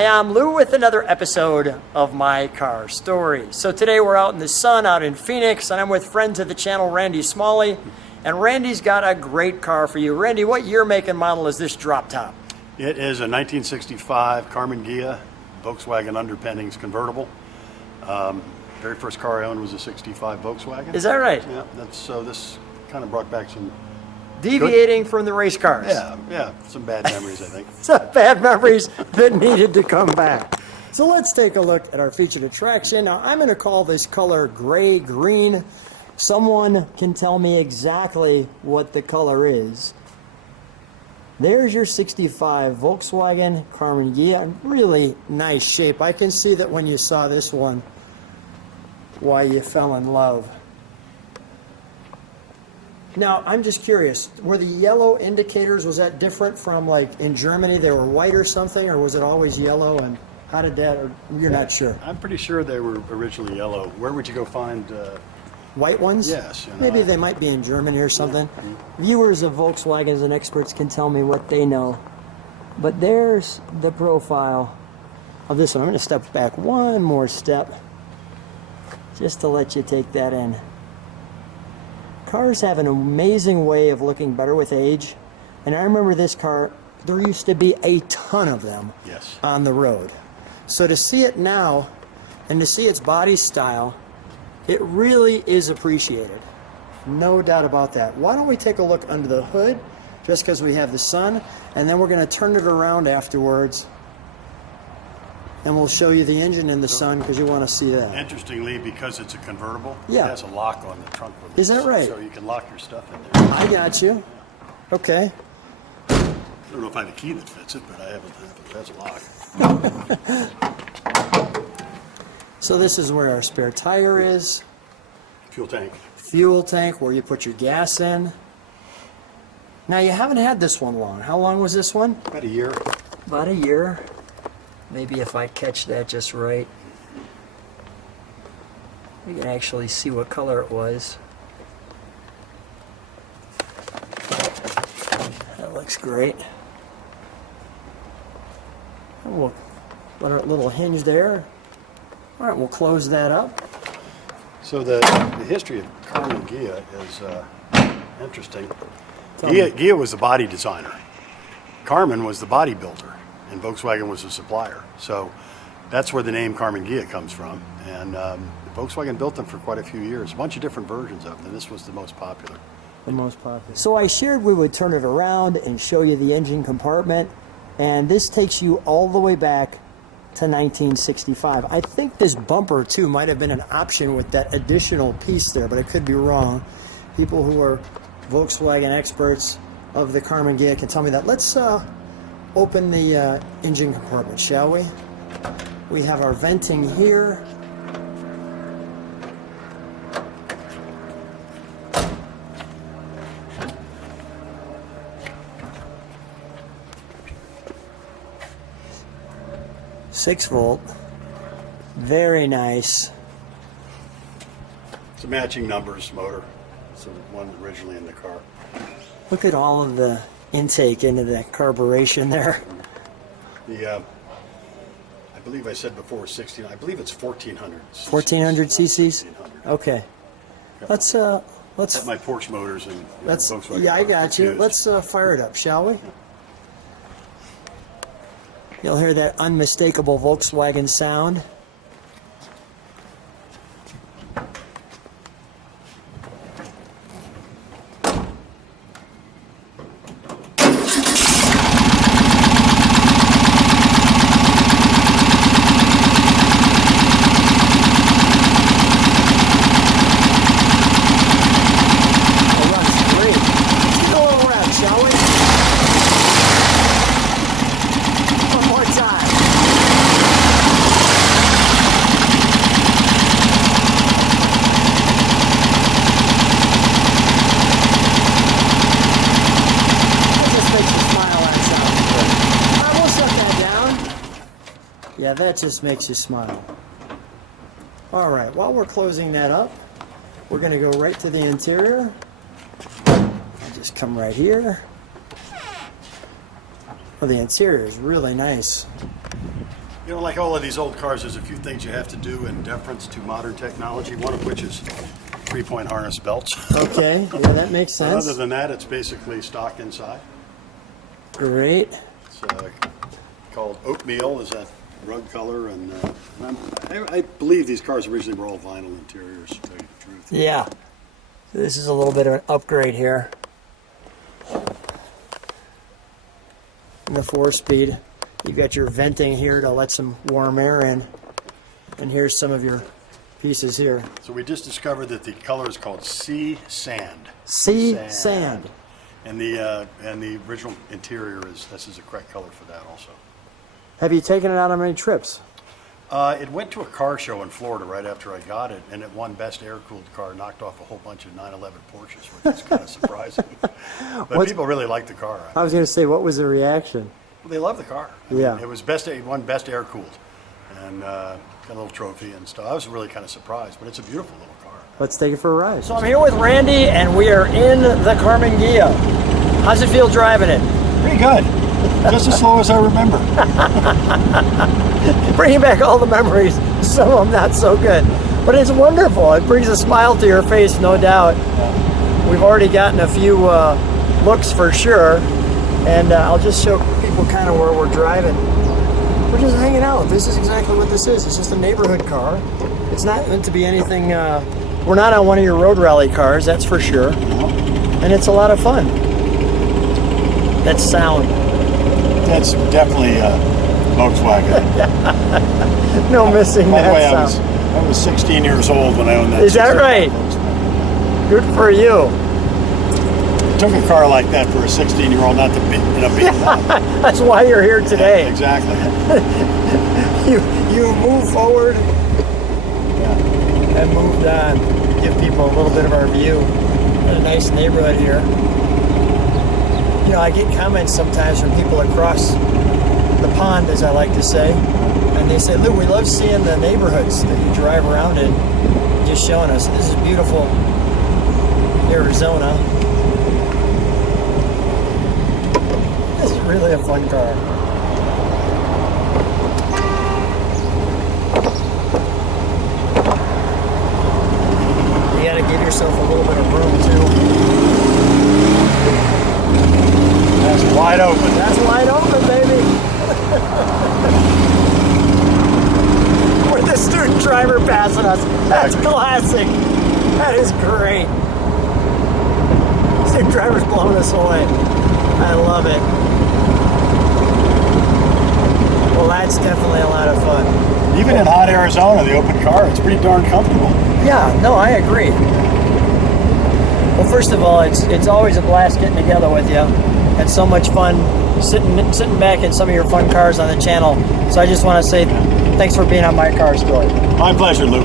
Hi, I'm Lou with another episode of My Car Story. So today we're out in the sun, out in Phoenix, and I'm with friend to the channel, Randy Smalley. And Randy's got a great car for you. Randy, what year, make, and model is this drop top? It is a 1965 Karmann Ghia Volkswagen underpinnings convertible. Very first car I owned was a 65 Volkswagen. Is that right? Yeah, so this kind of brought back some... Deviating from the race cars. Yeah, some bad memories, I think. Some bad memories that needed to come back. So let's take a look at our featured attraction. Now, I'm going to call this color gray-green. Someone can tell me exactly what the color is. There's your 65 Volkswagen Karmann Ghia. Really nice shape. I can see that when you saw this one, why you fell in love. Now, I'm just curious, were the yellow indicators, was that different from, like, in Germany, they were white or something, or was it always yellow, and how did that, or you're not sure? I'm pretty sure they were originally yellow. Where would you go find... white ones? Yes. Maybe they might be in Germany or something. Viewers of Volkswagens and experts can tell me what they know. But there's the profile of this one. I'm going to step back one more step just to let you take that in. Cars have an amazing way of looking better with age. And I remember this car, there used to be a ton of them on the road. So to see it now and to see its body style, it really is appreciated. No doubt about that. Why don't we take a look under the hood, just because we have the sun, and then we're going to turn it around afterwards, and we'll show you the engine in the sun because you want to see that. Interestingly, because it's a convertible, it Yeah. has a lock on the trunk. Is that right? So you can lock your stuff in there. I got you. Okay. I don't know if I have a key that fits it, but I have it. It has a lock. So this is where our spare tire is. Fuel tank. Fuel tank, where you put your gas in. Now, you haven't had this one long. How long was this one? About a year. About a year. Maybe if I catch that just right, we can actually see what color it was. That looks great. We'll put our little hinge there. All right, we'll close that up. So the history of Karmann Ghia is interesting. Ghia was the body designer. Karmann was the body builder, and Volkswagen was the supplier. So that's where the name Karmann Ghia comes from. And Volkswagen built them for quite a few years, a bunch of different versions of them, and this was the most popular. The most popular. So I shared we would turn it around and show you the engine compartment, and this takes you all the way back to 1965. I think this bumper too might have been an option with that additional piece there, but I could be wrong. People who are Volkswagen experts of the Karmann Ghia can tell me that. Let's open the engine compartment, shall we? We have our venting here. Six-volt, very nice. It's a matching numbers motor. It's the one originally in the car. Look at all of the intake into that carburation there. I believe I said before 16. I believe it's 1400. 1400 cc's. 1600. Okay. Let's That's my Porsche motors and Volkswagen. Yeah, I got you. Let's fire it up, shall we? You'll hear that unmistakable Volkswagen sound. Yeah, that just makes you smile. All right, while we're closing that up, we're going to go right to the interior. Just come right here. Well, the interior is really nice. You know, like all of these old cars, there's a few things you have to do in deference to modern technology, one of which is 3-point harness belts. Okay, yeah, that makes But sense. other than that, it's basically stock inside. Great. It's called oatmeal, is that rug color, and I believe these cars originally were all vinyl interiors, to tell you the truth. Yeah. This is a little bit of an upgrade here. In the 4-speed. You've got your venting here to let some warm air in. And here's some of your pieces here. So we just discovered that the color is called sea sand. Sea sand. And the original interior this is the correct color for that also. Have you taken it out on many trips? It went to a car show in Florida right after I got it, and it won Best Air-Cooled Car, knocked off a whole bunch of 911 Porsches, which is kind of surprising. But people really liked the car. I was going to say, what was the reaction? Well, they love the car. I Yeah. mean, it won Best Air-Cooled, and got a little trophy and stuff. I was really kind of surprised, but it's a beautiful little car. Let's take it for a ride. So I'm here with Randy, and we are in the Karmann Ghia. How's it feel driving it? Pretty good. Just as slow as I remember. Bringing back all the memories, some of them not so good. But it's wonderful. It brings a smile to your face, no doubt. We've already gotten a few looks for sure. And I'll just show people kind of where we're driving. We're just hanging out. This is exactly what this is. It's just a neighborhood car. It's not meant to be anything. We're not on one of your road rally cars, that's for sure. And it's a lot of fun. That sound. That's definitely Volkswagen. No missing By the that way, sound. I was 16 years old when I owned that. Is that right? Good for you. It took a car like that for a 16-year-old not to beat it up. That's why you're here today. Yeah, exactly. You move forward and moved on. Give people a little bit of our view. Got a nice neighborhood here. You know, I get comments sometimes from people across the pond, as I like to say, and they say, "Lou, we love seeing the neighborhoods that you drive around in, just showing us. This is beautiful Arizona. This is really a fun car." You gotta give yourself a little bit of room too. That's wide open. That's wide open, baby. With the student driver passing us. That's classic. That is great. Student driver's blowing us away. I love it. Well, that's definitely a lot of fun. Even in hot Arizona, the open car, it's pretty darn comfortable. Yeah, no, I agree. Well, first of all, it's always a blast getting together with you. It's so much fun sitting back in some of your fun cars on the channel. So I just want to say thanks for being on My Car Story. My pleasure, Lou.